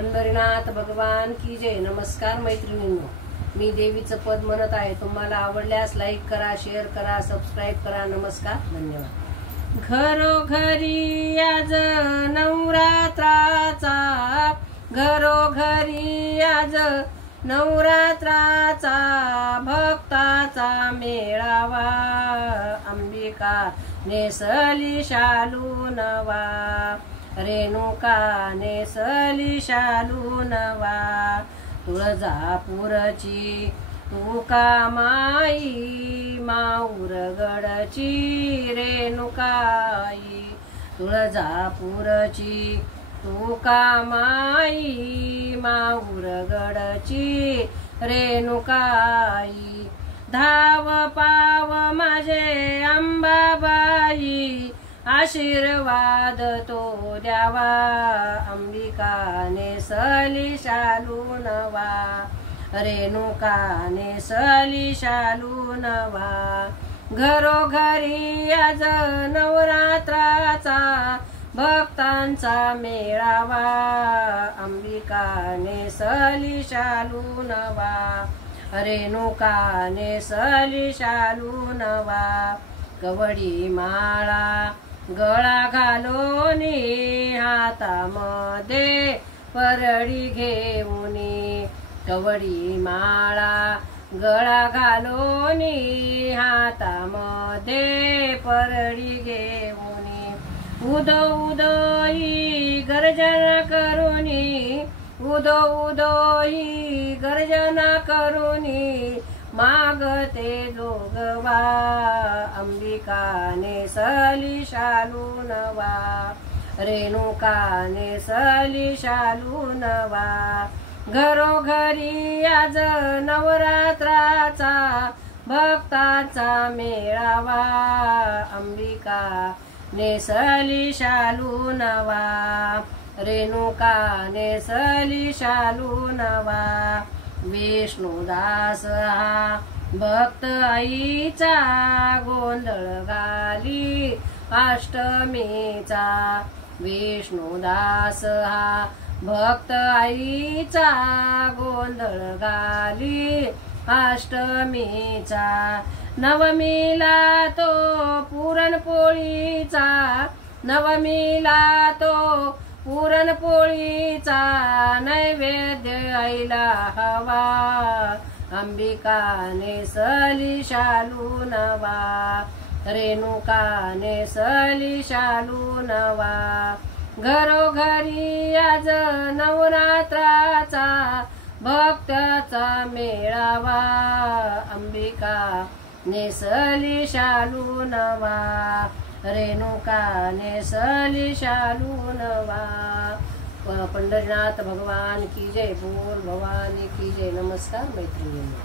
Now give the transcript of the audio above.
पंढरीनाथ भगवान की जय। नमस्कार मैत्रिणींनो, मी देवीचं पद म्हणत आहे। तुम्हाला आवडल्यास लाईक करा, शेअर करा, सबस्क्राईब करा। नमस्कार, धन्यवाद। घरोघरी आज नवरात्राचा, घरोघरी आज नवरात्राचा भक्ताचा मेळावा। अंबिका नेसली शालू नवा, रेणुका नेसली शालू नवा। तुळजापूरची तुका माई, माऊरगडची रेणुकाई। तुळजापूरची तुका माई, माऊरगडची रेणुकाई। धाव पाव माझे अंबाबाई, आशीर्वाद तो द्यावा। अंबिका नेसली शालू नवा, रेणुका नेसली शालू नवा। घरोघरी आज नवरात्राचा भक्तांचा मेळावा। अंबिका नेसली शालू नवा, रेणुका नेसली शालू नवा। कवडी माळा गळा घालोनी, हातामध्ये परडी घेऊनी। कवडी माळा गळा घालोनी, हातामध्ये परडी घेऊनी। उदो उदोई गर्जना करुनी, उदो उदोई गर्जना करुनी। मागते जोगवा, अंबिका नेसली शालू नवा, रेणुका नेसली शालू नवा। घरोघरी आज नवरात्राचा भक्ताचा मेळावा। अंबिका नेसली शालू नवा, रेणुका नेसली शालू नवा। विष्णुदास हा भक्त आईचा, गोंधळ घाली अष्टमीचा। विष्णुदास हा भक्त आईचा, गोंधळ घाली अष्टमीचा। नवमीला तो पुरणपोळीचा, नवमीला तो पुरणपोळीचा नैवेद्य आईला हवा। अंबिका नेसली शालू नवा, रेणुका नेसली शालू नवा। घरोघरी आज नवरात्राचा भक्ताचा मेळावा। अंबिका नेसली शालू नवा, रेणुका नेसली शालू नवा। पंढरीनाथ भगवान की जय, बोल भवानी की जय। नमस्कार मैत्रिणींनो।